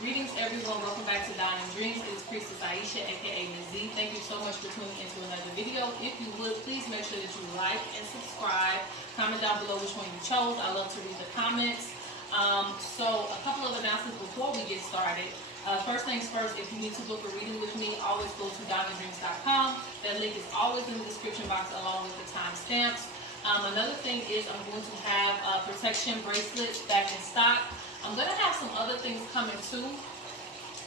Greetings everyone, welcome back to Diamond Dreams. It's Priestess Ieisha, aka Ms.Z. Thank you so much for tuning into another video. If you would, please make sure that you like and subscribe. Comment down below which one you chose. I love to read the comments. So a couple of announcements before we get started. First things first, if you need to book a reading with me, always go to diamonddreams.com. That link is always in the description box along with the timestamps. Another thing is I'm going to have protection bracelets back in stock. I'm going to have some other things coming too,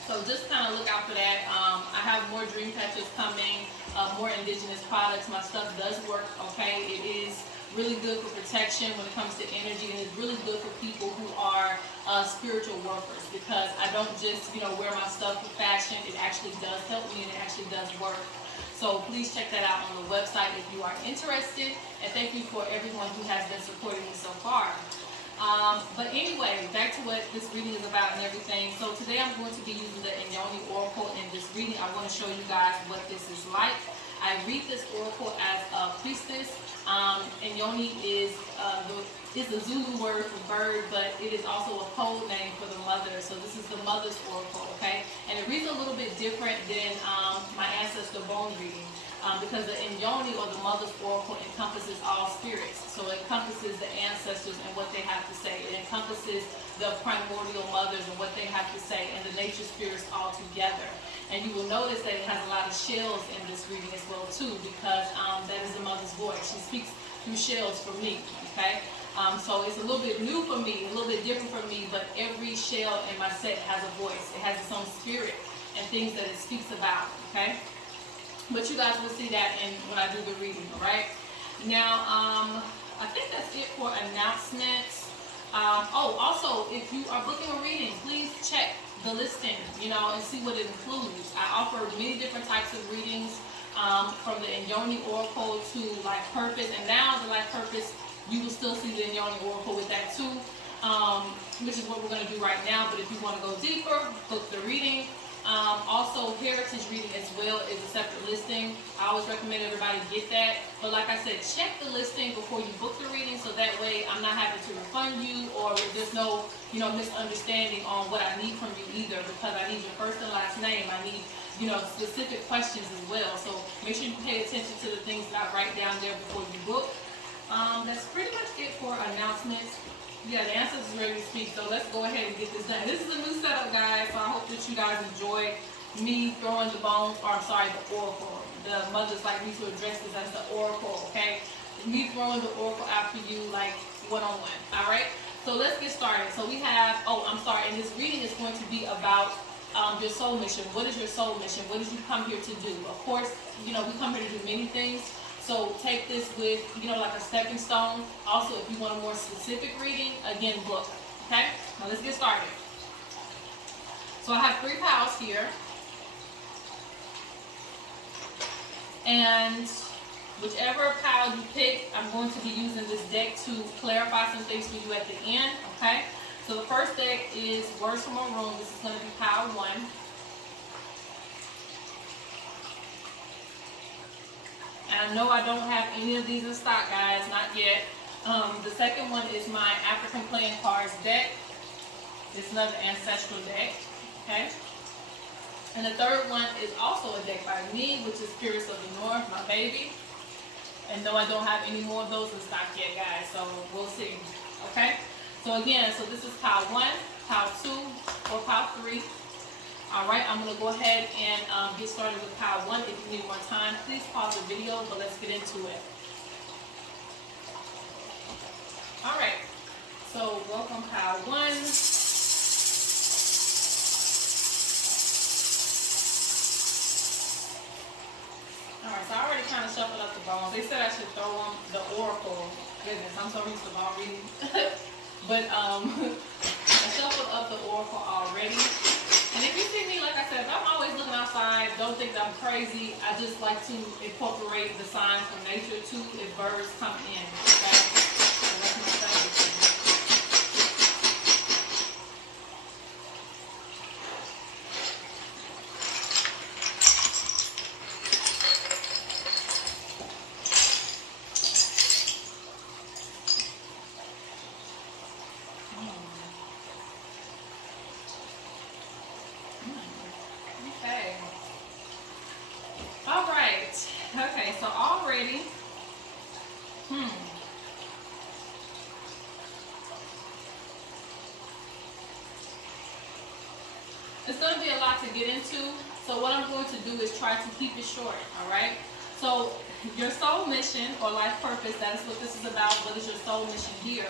so just kind of look out for that. I have more dream patches coming, more indigenous products. My stuff does work, okay? It is really good for protection when it comes to energy, and it's really good for people who are spiritual workers, because I don't just, wear my stuff for fashion. It actually does help me, and it actually does work. So please check that out on the website if you are interested, and thank you for everyone who has been supporting me so far. But anyway, back to what this reading is about and everything. So today I'm going to be using the Inyoni Oracle in this reading. I want to show you guys what this is like. I read this Oracle as a priestess. Inyoni is a Zulu word for bird, but it is also a code name for the mother. So this is the mother's Oracle, okay? And it reads a little bit different than my ancestor bone reading. Because the Inyoni, or the mother's oracle, encompasses all spirits. So it encompasses the ancestors and what they have to say. It encompasses the primordial mothers and what they have to say, and the nature spirits all together. And you will notice that it has a lot of shells in this reading as well too, because that is the mother's voice. She speaks through shells for me, okay? So it's a little bit new for me, a little bit different for me, but every shell in my set has a voice. It has its own spirit and things that it speaks about, okay? But you guys will see that when I do the reading, all right? Now, I think that's it for announcements. Also, if you are booking a reading, please check the listing, and see what it includes. I offer many different types of readings, from the Inyoni Oracle to Life Purpose. And now the Life Purpose, you will still see the Inyoni Oracle with that too, which is what we're going to do right now. But if you want to go deeper, book the reading. Also, heritage reading as well is a separate listing. I always recommend everybody get that. But like I said, check the listing before you book the reading, so that way I'm not having to refund you, or there's no, misunderstanding on what I need from you either, because I need your first and last name. I need, specific questions as well. So make sure you pay attention to the things that I write down there before you book. That's pretty much it for announcements. Yeah, the ancestors is ready to speak, so let's go ahead and get this done. This is a new setup, guys, so I hope that you guys enjoy me throwing the bones, or I'm sorry, the oracle. The mothers like me to address this as the oracle, okay? Me throwing the oracle out for you, like, one-on-one, all right? So let's get started. So we have, and this reading is going to be about your soul mission. What is your soul mission? What did you come here to do? Of course, we come here to do many things. So take this with, like a stepping stone. Also, if you want a more specific reading, again, book. Okay? Now let's get started. So I have 3 piles here. And whichever pile you pick, I'm going to be using this deck to clarify some things for you at the end. Okay? So the first deck is Words from Orun. This is going to be pile 1. And I know I don't have any of these in stock, guys, not yet. The second one is my African Playing Cards deck. It's another ancestral deck, okay? And the third one is also a deck by me, which is Spirits of the North, my baby. And no, I don't have any more of those in stock yet, guys, so we'll see, okay? So again, this is pile 1, pile 2, or pile 3. All right, I'm going to go ahead and get started with pile 1. If you need more time, please pause the video, but let's get into it. All right, so welcome pile 1. All right, so I already kind of shuffled up the bones. They said I should throw on the oracle. Goodness, I'm so used to ball reading. But I shuffled up the oracle already. And if you see me, like I said, if I'm always looking outside, don't think that I'm crazy. I just like to incorporate the signs from nature too if birds come in, okay? So that's my favorite thing. It's going to be a lot to get into. So what I'm going to do is try to keep it short, all right? So your soul mission or life purpose, that is what this is about. What is your soul mission here?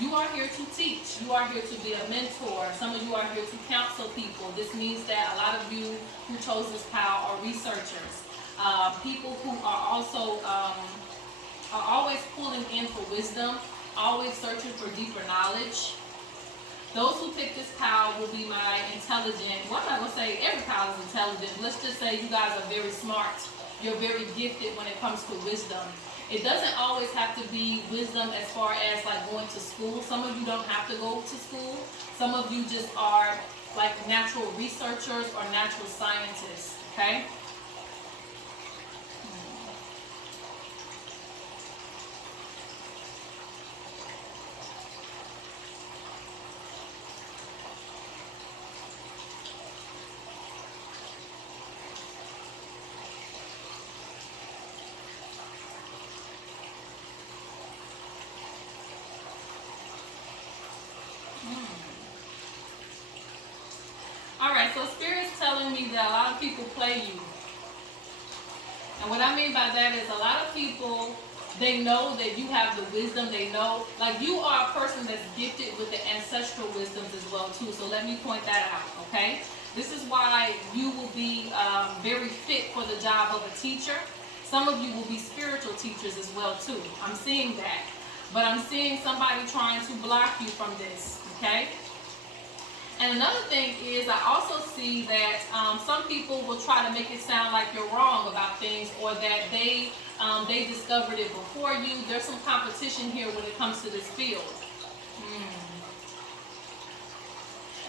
You are here to teach. You are here to be a mentor. Some of you are here to counsel people. This means that a lot of you who chose this path are researchers. People who are also are always pulling in for wisdom, always searching for deeper knowledge. Those who pick this pile will be my intelligent, well, I'm not going to say every pile is intelligent. Let's just say you guys are very smart. You're very gifted when it comes to wisdom. It doesn't always have to be wisdom as far as like going to school. Some of you don't have to go to school. Some of you just are like natural researchers or natural scientists, okay? Alright, so Spirit's telling me that a lot of people play you. And what I mean by that is a lot of people, they know that you have the wisdom. They know, like you are a person that's gifted with the ancestral wisdoms as well too. So let me point that out, okay? This is why you will be very fit for the job of a teacher. Some of you will be spiritual teachers as well too. I'm seeing that. But I'm seeing somebody trying to block you from this, okay? And another thing is I also see that some people will try to make it sound like you're wrong about things or that they discovered it before you. There's some competition here when it comes to this field.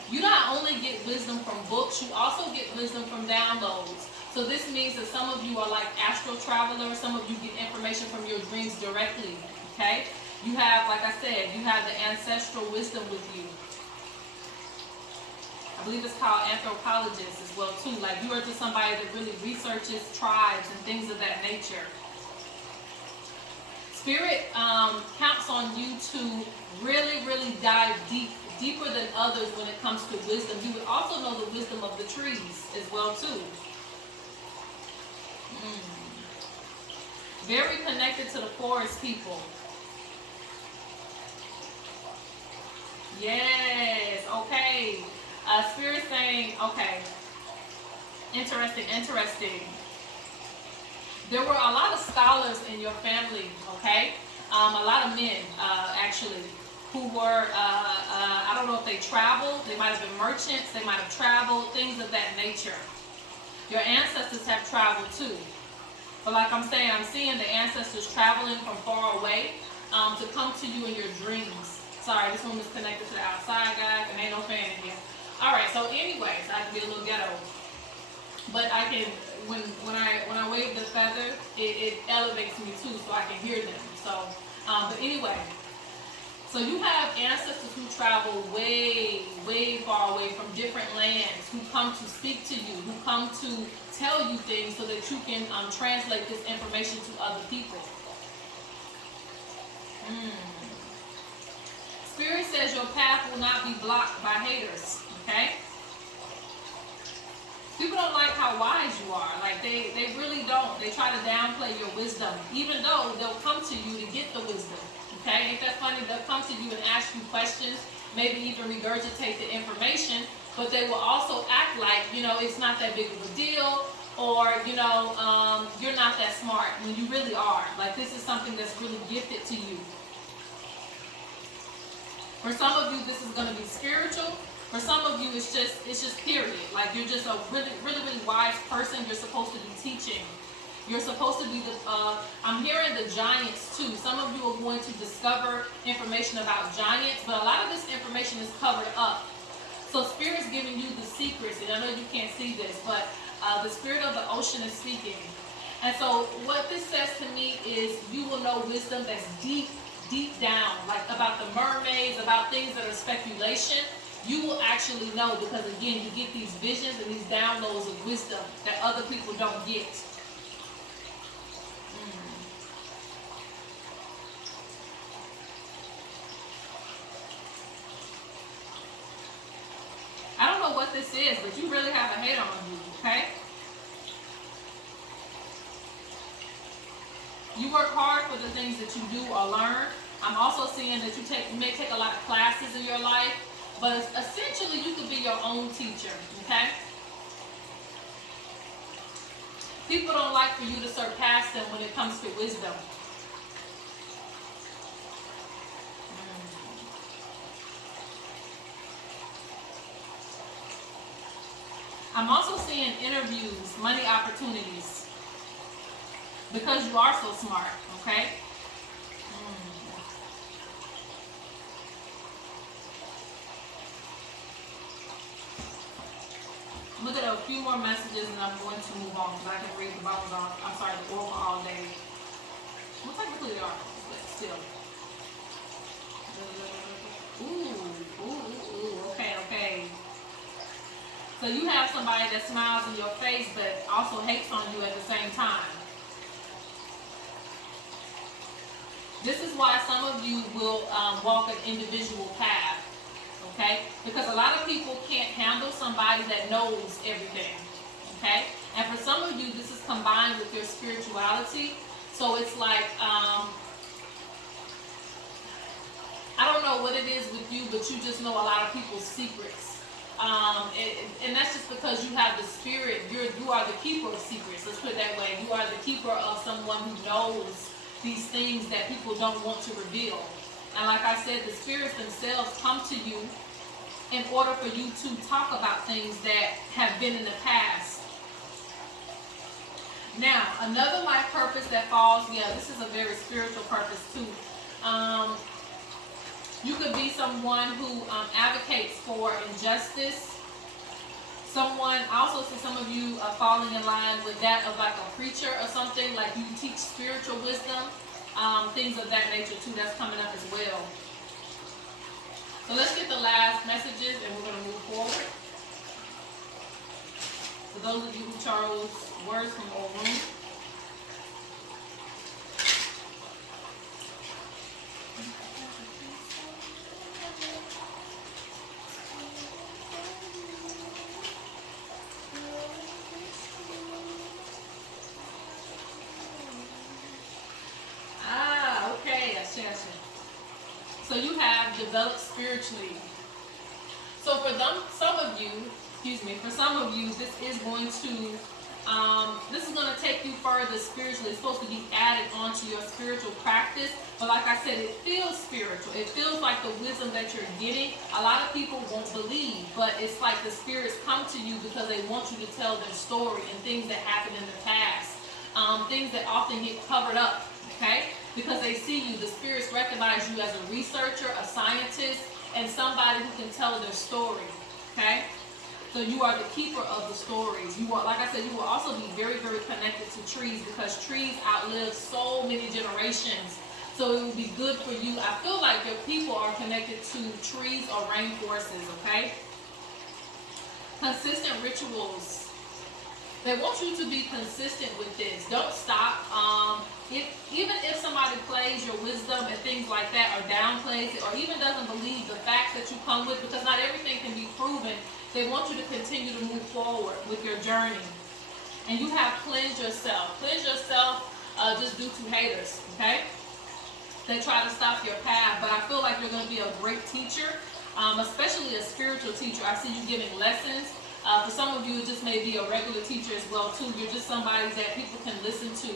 You not only get wisdom from books, you also get wisdom from downloads. So this means that some of you are like astral travelers. Some of you get information from your dreams directly, okay? You have, like I said, you have the ancestral wisdom with you. I believe it's called anthropologists as well too. Like you are just somebody that really researches tribes and things of that nature. Spirit counts on you to really, really dive deeper than others when it comes to wisdom. You would also know the wisdom of the trees as well too. Very connected to the forest people. Yes, okay. Spirit saying, okay, interesting. There were a lot of scholars in your family, okay? A lot of men, actually, who were, I don't know if they traveled, they might have been merchants, they might have traveled, things of that nature. Your ancestors have traveled too. But like I'm saying, I'm seeing the ancestors traveling from far away to come to you in your dreams. Sorry, this one is connected to the outside, guys, and ain't no fan in here. Alright, so anyways, I can be a little ghetto. But I can, when I wave the feather, it elevates me too, so I can hear them. So, but anyway, so you have ancestors who travel way, way far away from different lands, who come to speak to you, who come to tell you things so that you can translate this information to other people. Spirit says your path will not be blocked by haters, okay? People don't like how wise you are. Like, they really don't. They try to downplay your wisdom, even though they'll come to you to get the wisdom, okay? Ain't that funny? They'll come to you and ask you questions, maybe even regurgitate the information, but they will also act like, you know, it's not that big of a deal, or, you know, you're not that smart when you really are. Like, this is something that's really gifted to you. For some of you, this is going to be spiritual. For some of you, it's just period. Like you're just a really, really, really wise person. You're supposed to be teaching. You're supposed to be the, I'm hearing the giants too. Some of you are going to discover information about giants, but a lot of this information is covered up. So Spirit's giving you the secrets, and I know you can't see this, but the Spirit of the ocean is speaking. And so what this says to me is you will know wisdom that's deep down, like about the mermaids, about things that are speculation. You will actually know because, again, you get these visions and these downloads of wisdom that other people don't get. I don't know what what this is, but you really have a hate on you, okay? You work hard for the things that you do or learn. I'm also seeing that you may take a lot of classes in your life, but essentially you could be your own teacher, okay? People don't like for you to surpass them when it comes to wisdom. I'm also seeing interviews, money opportunities, because you are so smart, okay? Look at a few more messages and I'm going to move on because I can read the bubbles off. I'm sorry, the oracle all day. Well, technically they are, but still. Ooh, okay. So you have somebody that smiles in your face but also hates on you at the same time. This is why some of you will walk an individual path. Okay? Because a lot of people can't handle somebody that knows everything. Okay? And for some of you, this is combined with your spirituality. So it's like, I don't know what it is with you, but you just know a lot of people's secrets. And that's just because you have the spirit. You are the keeper of secrets. Let's put it that way. You are the keeper of someone who knows these things that people don't want to reveal. And like I said, the spirits themselves come to you in order for you to talk about things that have been in the past. Now, another life purpose that falls, this is a very spiritual purpose too. You could be someone who advocates for injustice. I also see some of you falling in line with that of like a preacher or something, like you teach spiritual wisdom. Things of that nature too, that's coming up as well. So let's get the last messages and we're going to move forward. For those of you who chose words from Orun. So you have developed spiritually. So for some of you, this is going to take you further spiritually. It's supposed to be added onto your spiritual practice. But like I said, it feels spiritual. It feels like the wisdom that you're getting. A lot of people won't believe, but it's like the spirits come to you because they want you to tell their story and things that happened in the past. Things that often get covered up, okay? Because they see you. The spirits recognize you as a researcher, a scientist, and somebody who can tell their story, okay? So you are the keeper of the stories. You are, like I said, you will also be very, very connected to trees because trees outlive so many generations. So it will be good for you. I feel like your people are connected to trees or rainforests, okay? Consistent rituals. They want you to be consistent with this. Don't stop. Even if somebody plays your wisdom and things like that, or downplays it, or even doesn't believe the facts that you come with, because not everything can be proven, they want you to continue to move forward with your journey. And you have cleansed yourself. Cleanse yourself just due to haters, okay? They try to stop your path, but I feel like you're going to be a great teacher, especially a spiritual teacher. I see you giving lessons. For some of you, it just may be a regular teacher as well, too. You're just somebody that people can listen to.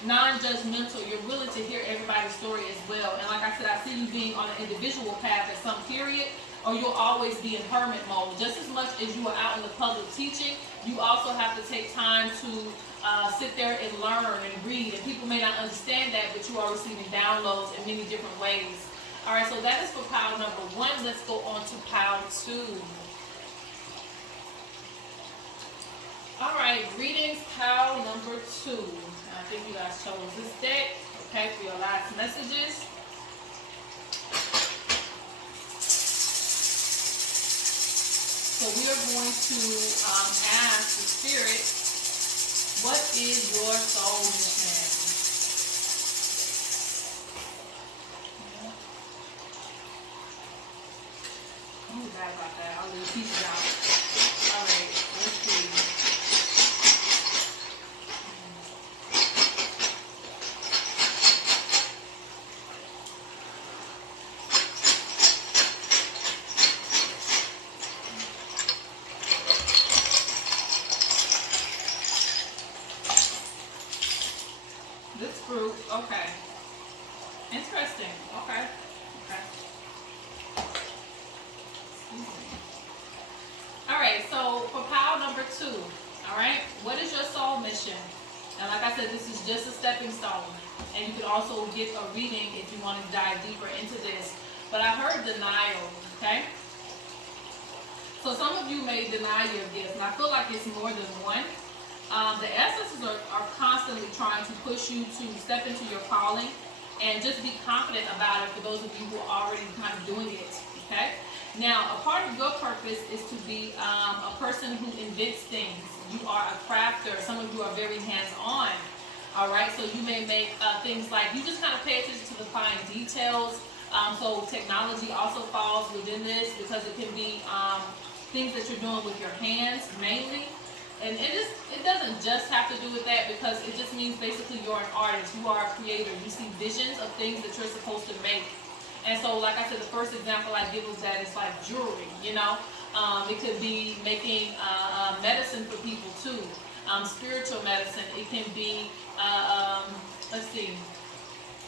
Non-judgmental. You're willing to hear everybody's story as well. And like I said, I see you being on an individual path at some period, or you'll always be in hermit mode. Just as much as you are out in the public teaching, you also have to take time to sit there and learn and read. And people may not understand that, but you are receiving downloads in many different ways. All right, so that is for pile number 1. Let's go on to pile 2. All right, greetings, pile number 2. I think you guys chose this deck, okay, for your last messages. So we are going to ask the spirit, what is your soul mission? Ooh, too bad about that. I'll leave pieces out. All right, let's see. This fruit, okay. Interesting. Okay. Okay. Alright, so for pile number 2, alright, what is your soul mission? And like I said, this is just a stepping stone. And you could also get a reading if you want to dive deeper into this. But I heard denial, okay? So some of you may deny your gift, and I feel like it's more than one. The ancestors are constantly trying to push you to step into your calling and just be confident about it for those of you who are already kind of doing it, okay? Now, a part of your purpose is to be a person who invents things. You are a crafter. Some of you are very hands-on, all right? So you may make things like, you just kind of pay attention to the fine details. So technology also falls within this because it can be things that you're doing with your hands mainly. And it doesn't just have to do with that, because it just means basically you're an artist. You are a creator. You see visions of things that you're supposed to make. And so, like I said, the first example I give was that it's like jewelry, you know. It could be making medicine for people too, spiritual medicine. It can be, let's see,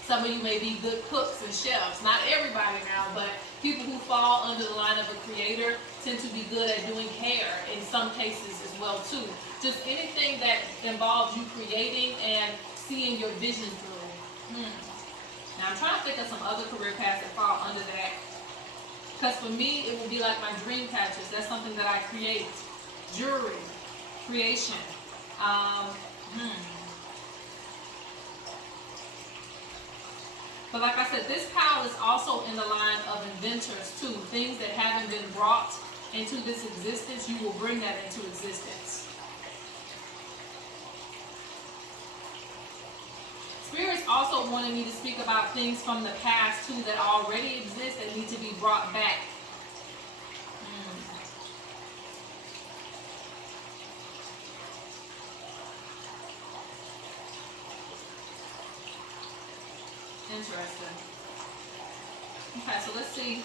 some of you may be good cooks and chefs. Not everybody now, but people who fall under the line of a creator tend to be good at doing hair in some cases as well too. Just anything that involves you creating and seeing your vision through. Now I'm trying to think of some other career paths that fall under that. Because for me, it would be like my dream patches. That's something that I create. Jewelry, creation. But like I said, this pile is also in the line of inventors too. Things that haven't been brought into this existence, you will bring that into existence. Spirits also wanted me to speak about things from the past too that already exist that need to be brought back. Interesting. Okay, so let's see.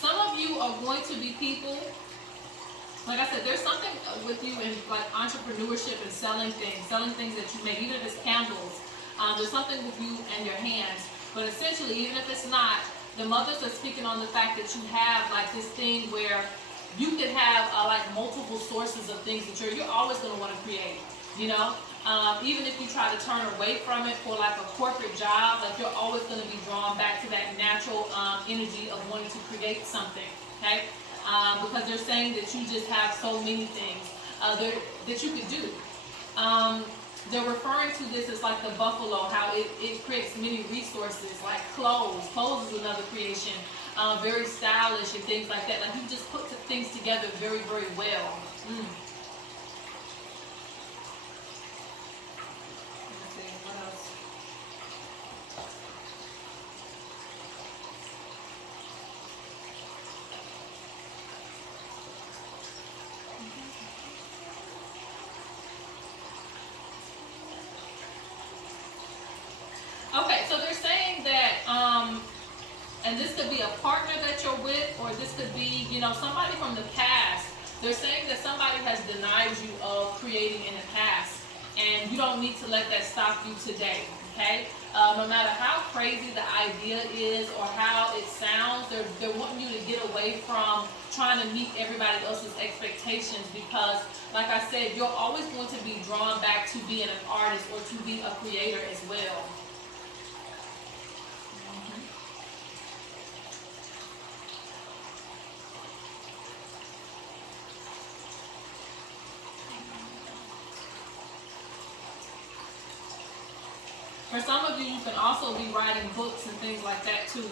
Some of you are going to be people, like I said, there's something with you in like entrepreneurship and selling things that you make, even if it's candles. There's something with you and your hands. But essentially, even if it's not, the mothers are speaking on the fact that you have like this thing where you could have like multiple sources of things that you're always going to want to create, you know. Even if you try to turn away from it for like a corporate job, like you're always going to be drawn back to that natural energy of wanting to create something, okay? Because they're saying that you just have so many things that you could do. They're referring to this as like the buffalo, how it creates many resources, like clothes. Clothes is another creation. Very stylish and things like that. Like you just put things together very, very well. Let's see, what else? Okay, so they're saying that, and this could be a partner that you're with, or this could be, you know, somebody from the past. They're saying that somebody has denied you of creating in the past, and you don't need to let that stop you today, okay? No matter how crazy the idea is or how it sounds, they're wanting you to get away from trying to meet everybody else's expectations, because, like I said, you're always going to be drawn back to being an artist or to be a creator as well. For some of you, you can also be writing books and things like that too.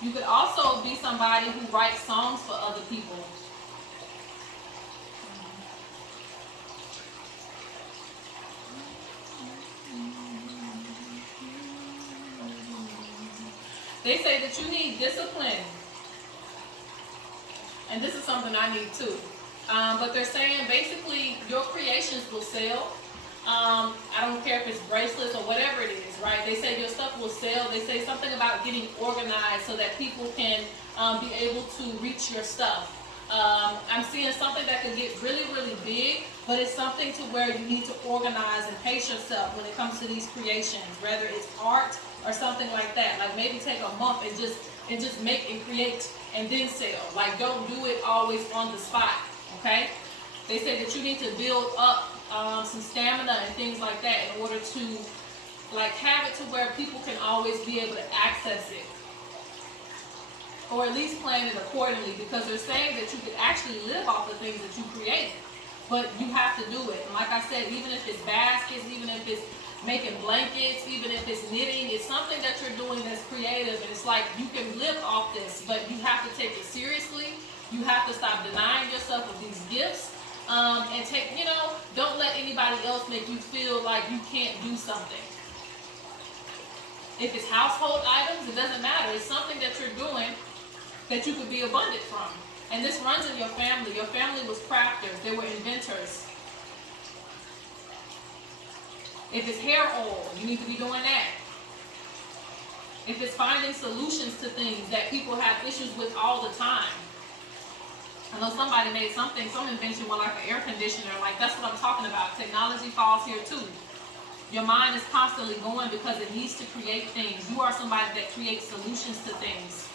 You could also be somebody who writes songs for other people. They say that you need discipline. And this is something I need too. But they're saying basically your creations will sell. I don't care if it's bracelets or whatever it is, right? They say your stuff will sell. They say something about getting organized so that people can be able to reach your stuff. I'm seeing something that can get really, really big, but it's something to where you need to organize and pace yourself when it comes to these creations, whether it's art or something like that. Like maybe take a month and just make and create and then sell. Like don't do it always on the spot, okay? They say that you need to build up some stamina and things like that in order to like have it to where people can always be able to access it. Or at least plan it accordingly, because they're saying that you could actually live off the things that you create, but you have to do it. And like I said, even if it's baskets, even if it's making blankets, even if it's knitting, it's something that you're doing that's creative, and it's like you can live off this, but you have to take it seriously. You have to stop denying yourself of these gifts, and take, don't let anybody else make you feel like you can't do something. If it's household items, it doesn't matter. It's something that you're doing that you could be abundant from. And this runs in your family. Your family was crafters. They were inventors. If it's hair oil, you need to be doing that. If it's finding solutions to things that people have issues with all the time. I know somebody made some invention with like an air conditioner. Like that's what I'm talking about. Technology falls here too. Your mind is constantly going because it needs to create things. You are somebody that creates solutions to things.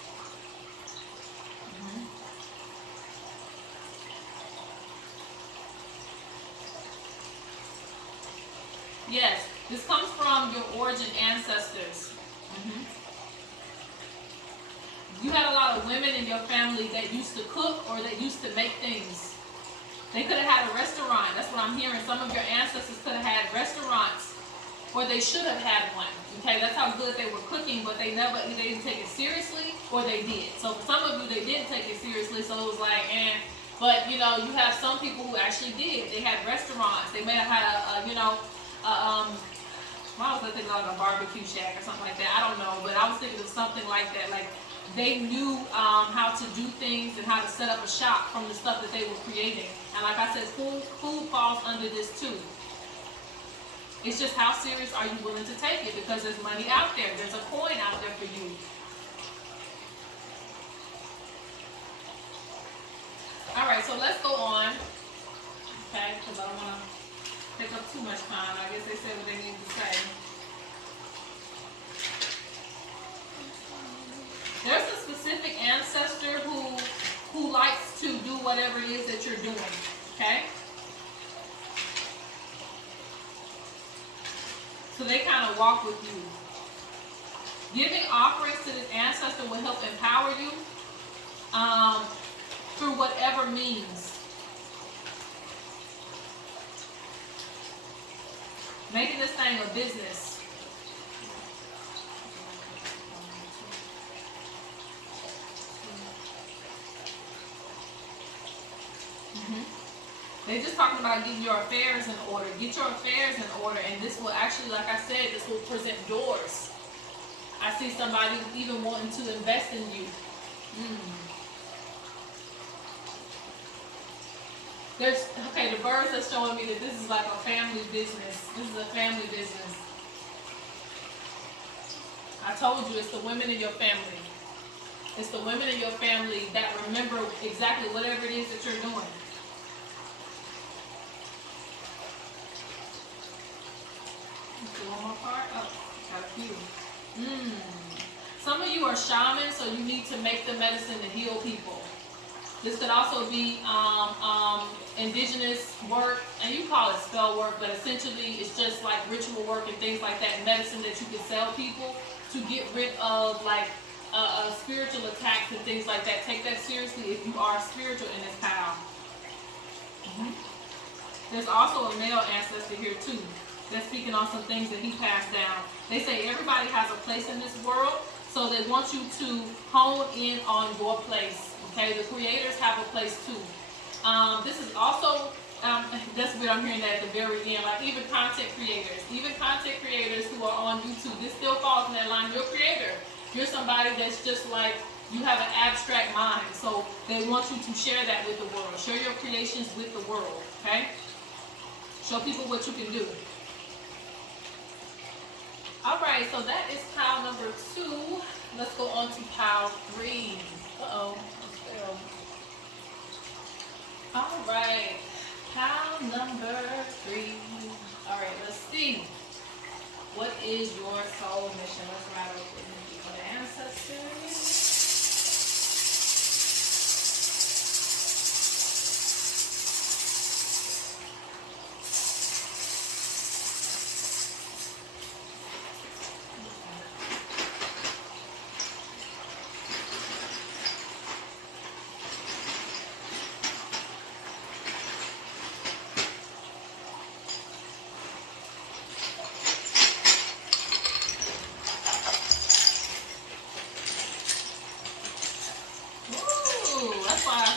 Yes, this comes from your origin ancestors. You had a lot of women in your family that used to cook or that used to make things. They could have had a restaurant. That's what I'm hearing. Some of your ancestors could have had restaurants, or they should have had one. Okay, that's how good they were cooking, but they didn't take it seriously, or they did. So for some of you, they didn't take it seriously, so it was like, eh. But you have some people who actually did. They had restaurants. They may have had why was I thinking like a barbecue shack or something like that? I don't know, but I was thinking of something like that. Like they knew how to do things and how to set up a shop from the stuff that they were creating. And like I said, food falls under this too. It's just how serious are you willing to take it, because there's money out there. There's a coin out there for you. All right, so let's go on. Okay, because I don't want to take up too much time. I guess they said what they need to say. There's a specific ancestor who likes to do whatever it is that you're doing. Okay? So they kind of walk with you. Giving offerings to this ancestor will help empower you through whatever means. Making this thing a business. They're just talking about getting your affairs in order. Get your affairs in order, and this will actually, like I said, this will present doors. I see somebody even wanting to invest in you. The birds are showing me that this is like a family business. This is a family business. I told you, it's the women in your family. It's the women in your family that remember exactly whatever it is that you're doing. One more part. Oh, got a few. Some of you are shamans, so you need to make the medicine to heal people. This could also be indigenous work, and you call it spell work, but essentially it's just like ritual work and things like that, medicine that you can sell people to get rid of like spiritual attacks and things like that. Take that seriously if you are spiritual in this pile. There's also a male ancestor here too. They're speaking on some things that he passed down. They say everybody has a place in this world, so they want you to hone in on your place. Okay, the creators have a place too. This is also, that's what I'm hearing that at the very end, like even content creators who are on YouTube, this still falls in that line. You're a creator. You're somebody that's just like, you have an abstract mind, so they want you to share that with the world. Share your creations with the world, okay? Show people what you can do. All right, so that is pile number 2. Let's go on to pile 3. Uh-oh. All right, pile number 3. All right, let's see. What is your soul mission? Let's write over it for the ancestors.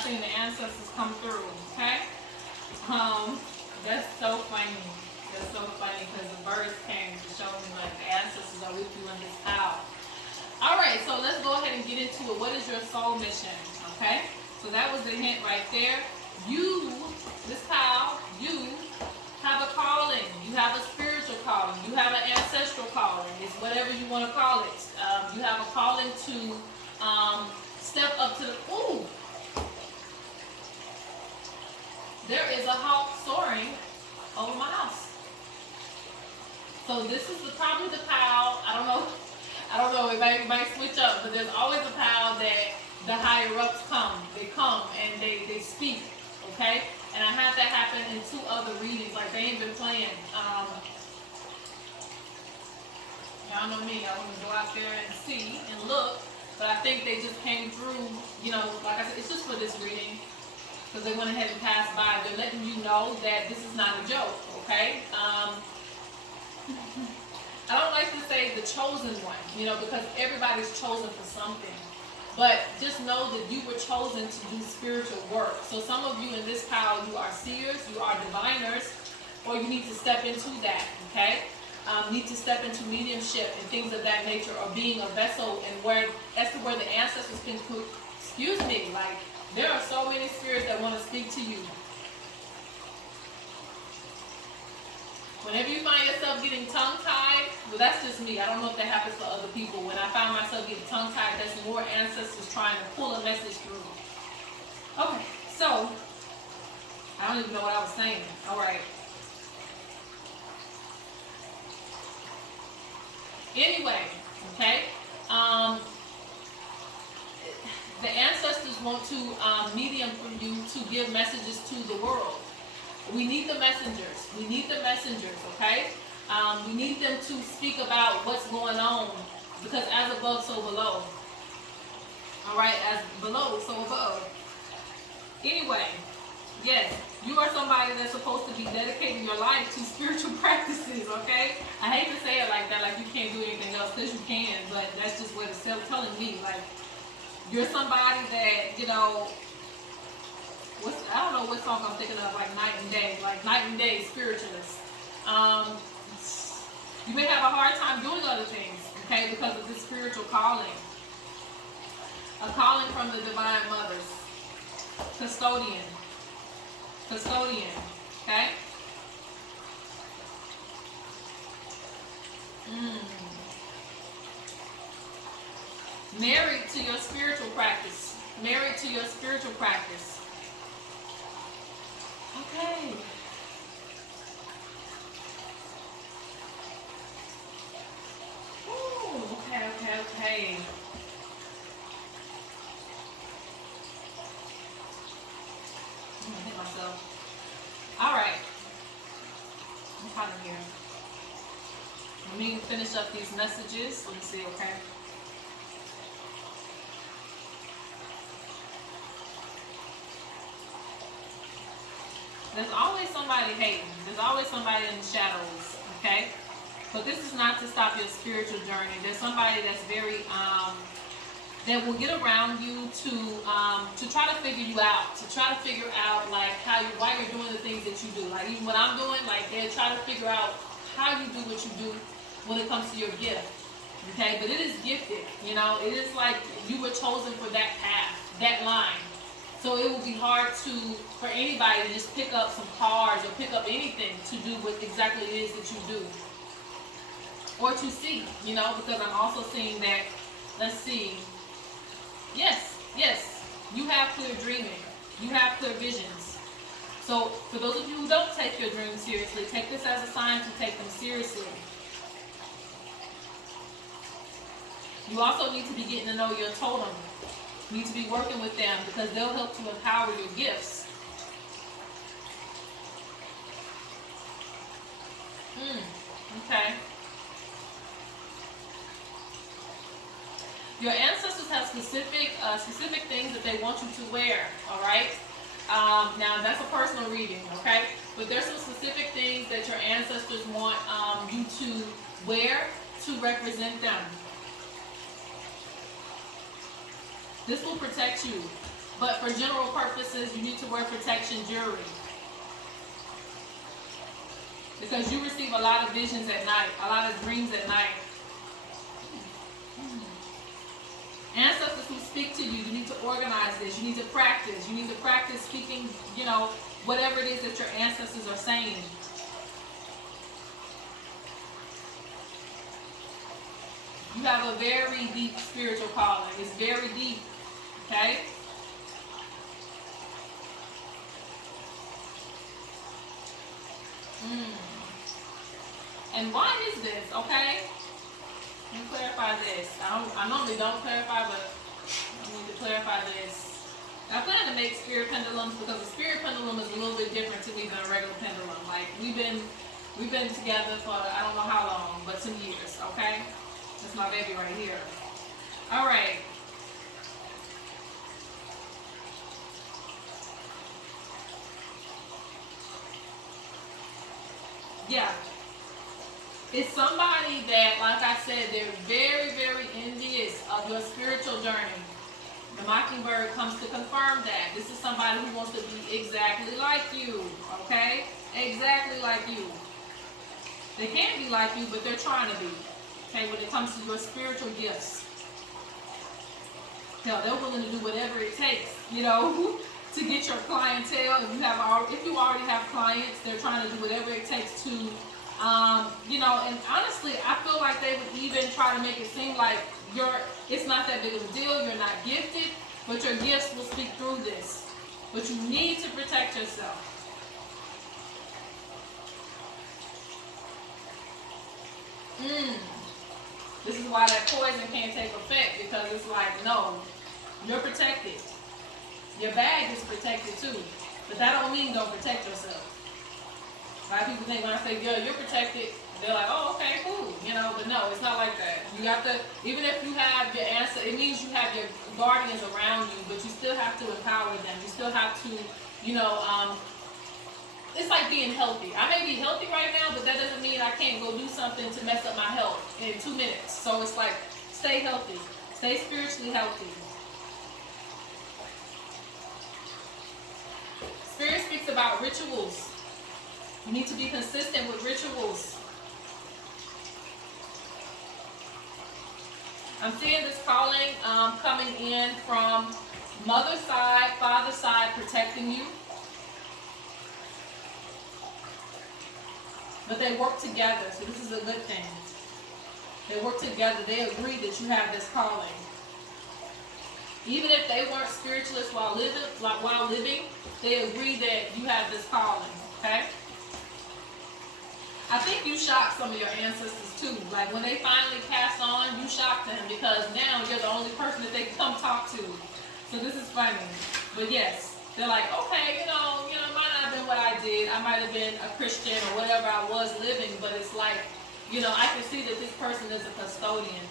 The ancestors come through, okay? That's so funny. That's so funny because the birds came to show me like the ancestors are with you in this pile. All right, so let's go ahead and get into it. What is your soul mission? Okay, so that was the hint right there. You, this pile, you have a calling. You have a spiritual calling. You have an ancestral calling. It's whatever you want to call it. You have a calling to step up to the. Ooh. There is a hawk soaring over my house. So this is probably the pile. I don't know. It might switch up, but there's always a pile that the higher ups come. They come and they speak. Okay, and I had that happen in 2 other readings. Like they ain't been playing. Y'all know me. I want to go out there and see and look, but I think they just came through. You know, like I said, it's just for this reading. Because they went ahead and passed by. They're letting you know that this is not a joke, okay? I don't like to say the chosen one, you know, because everybody's chosen for something. But just know that you were chosen to do spiritual work. So some of you in this pile, you are seers, you are diviners, or you need to step into that, okay? Need to step into mediumship and things of that nature, or being a vessel, and as to where the ancestors can, excuse me, like, there are so many spirits that want to speak to you. Whenever you find yourself getting tongue-tied, well, that's just me. I don't know if that happens to other people. When I find myself getting tongue-tied, that's more ancestors trying to pull a message through. Okay, so, I don't even know what I was saying. All right. Anyway, okay. The ancestors want to medium for you to give messages to the world. We need the messengers. We need the messengers, okay? We need them to speak about what's going on, because as above, so below. All right, as below, so above. Anyway, yes, you are somebody that's supposed to be dedicating your life to spiritual practices, okay? I hate to say it like that, like you can't do anything else, because you can, but that's just what it's telling me, like, you're somebody that, you know, I don't know what song I'm thinking of, like Night and Day, spiritualist. You may have a hard time doing other things, okay, because of this spiritual calling. A calling from the divine mothers. Custodian, okay? Married to your spiritual practice. Okay. Ooh, okay. I'm gonna hit myself. All right. I'm kind of here. Let me finish up these messages. Let me see, okay? There's always somebody hating. There's always somebody in the shadows, okay? But this is not to stop your spiritual journey. There's somebody that's very, that will get around you to try to figure you out, like why you're doing the things that you do. Like even what I'm doing, like they're trying to figure out how you do what you do when it comes to your gift. Okay, but it is gifted, you know, it is like you were chosen for that path, that line. So it will be hard for anybody to just pick up some cards or pick up anything to do what exactly it is that you do. Or to see, you know, because I'm also seeing that, let's see, yes, you have clear dreaming, you have clear visions. So for those of you who don't take your dreams seriously, take this as a sign to take them seriously. You also need to be getting to know your totem. You need to be working with them because they'll help to empower your gifts. Okay. Your ancestors have specific things that they want you to wear, all right? Now, that's a personal reading, okay? But there's some specific things that your ancestors want you to wear to represent them. This will protect you. But for general purposes, you need to wear protection jewelry. Because you receive a lot of visions at night, a lot of dreams at night. Ancestors who speak to you, you need to organize this. You need to practice. You need to practice speaking, you know, whatever it is that your ancestors are saying. You have a very deep spiritual calling. It's very deep. Okay? And why is this? Okay? Let me clarify this. I normally don't clarify, but I need to clarify this. I plan to make spirit pendulums because the spirit pendulum is a little bit different to me than a regular pendulum. Like we've been together for I don't know how long, but some years. Okay? That's my baby right here. All right. Yeah. It's somebody that, like I said, they're very, very envious of your spiritual journey. The mockingbird comes to confirm that. This is somebody who wants to be exactly like you, okay? Exactly like you. They can't be like you, but they're trying to be, okay, when it comes to your spiritual gifts. Hell, they're willing to do whatever it takes, you know, to get your clientele. If you already have clients, they're trying to do whatever it takes to you know, and honestly, I feel like they would even try to make it seem like it's not that big of a deal, you're not gifted, but your gifts will speak through this. But you need to protect yourself. This is why that poison can't take effect, because it's like, no, you're protected. Your bag is protected too. But that don't mean don't protect yourself. A lot of people think when I say, yeah, you're protected, they're like, oh, okay, cool, you know, but no, it's not like that. You have to, even if you have your answer, it means you have your guardians around you, but you still have to empower them. You still have to, you know, it's like being healthy. I may be healthy right now, but that doesn't mean I can't go do something to mess up my health in 2 minutes. So it's like, stay healthy. Stay spiritually healthy. Spirit speaks about rituals. You need to be consistent with rituals. I'm seeing this calling coming in from mother's side, father's side, protecting you. But they work together, so this is a good thing. They work together. They agree that you have this calling. Even if they weren't spiritualists while living, they agree that you have this calling. Okay? I think you shocked some of your ancestors too. Like when they finally passed on, you shocked them because now you're the only person that they can come talk to. So this is funny. But yes, they're like, okay, you know, it might not have been what I did. I might have been a Christian or whatever I was living, but it's like, you know, I can see that this person is a custodian.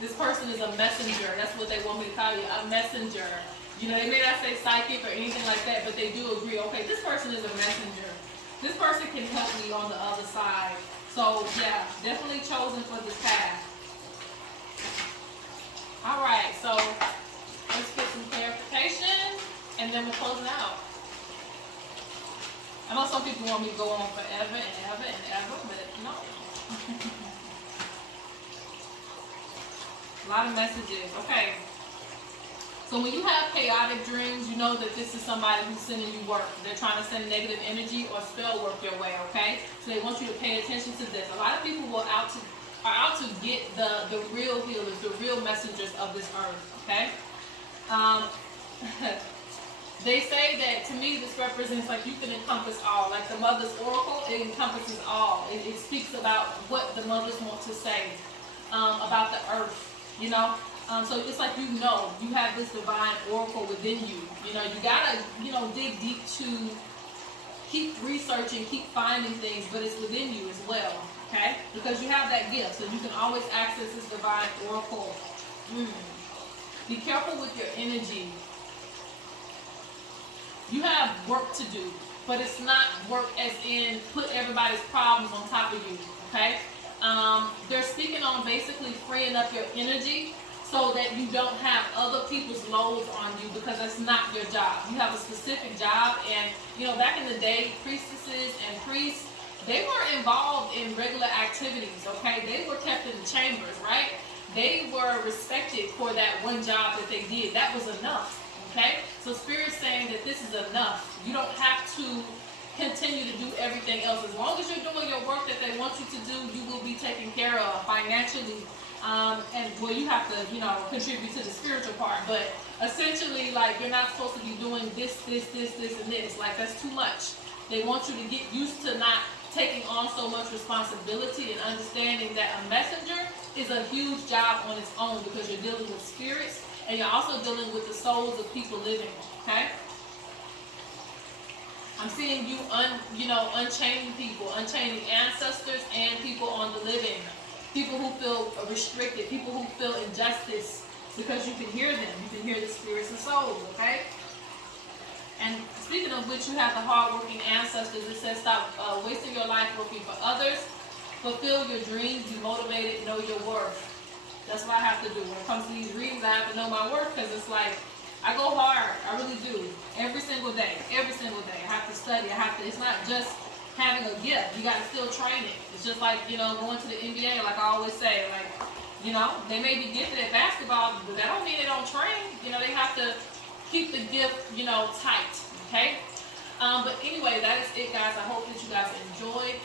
This person is a messenger. That's what they want me to call you, a messenger. You know, they may not say psychic or anything like that, but they do agree, okay, this person is a messenger. This person can help me on the other side. So, yeah, definitely chosen for this path. All right, so let's get some clarification, and then we're closing out. I know some people want me to go on forever and ever and ever, but no. A lot of messages. Okay. So when you have chaotic dreams, you know that this is somebody who's sending you work. They're trying to send negative energy or spell work your way, okay? So they want you to pay attention to this. A lot of people are out to get the real healers, the real messengers of this earth, okay? They say that, to me, this represents like you can encompass all. Like the Mother's Oracle, it encompasses all. It speaks about what the mothers want to say about the earth, you know? So it's like you have this divine oracle within you. You know, you gotta, dig deep to keep researching, keep finding things, but it's within you as well, okay? Because you have that gift, so you can always access this divine oracle. Be careful with your energy. You have work to do, but it's not work as in put everybody's problems on top of you, okay? They're speaking on basically freeing up your energy so that you don't have other people's loads on you, because that's not your job. You have a specific job, and back in the day, priestesses and priests, they weren't involved in regular activities, okay? They were kept in the chambers, right? They were respected for that one job that they did. That was enough, okay? So Spirit's saying that this is enough. You don't have to continue to do everything else. As long as you're doing your work that they want you to do, you will be taken care of financially. And well, you have to, contribute to the spiritual part, but essentially, like, you're not supposed to be doing this, and this. Like, that's too much. They want you to get used to not taking on so much responsibility and understanding that a messenger is a huge job on its own, because you're dealing with spirits and you're also dealing with the souls of people living, okay? I'm seeing you, unchaining people, unchaining ancestors and people on the living. People who feel restricted, people who feel injustice, because you can hear them. You can hear the spirits and souls, okay? And speaking of which, you have the hardworking ancestors. It says, stop wasting your life working for others. Fulfill your dreams. Be motivated. Know your worth. That's what I have to do. When it comes to these readings, I have to know my worth, because it's like, I go hard. I really do. Every single day. Every single day. I have to study. It's not just having a gift. You got to still train it. It's just like, going to the NBA, like I always say, like, they may be gifted at basketball, but that don't mean they don't train. They have to keep the gift, tight, okay? But anyway, that is it, guys. I hope that you guys enjoyed,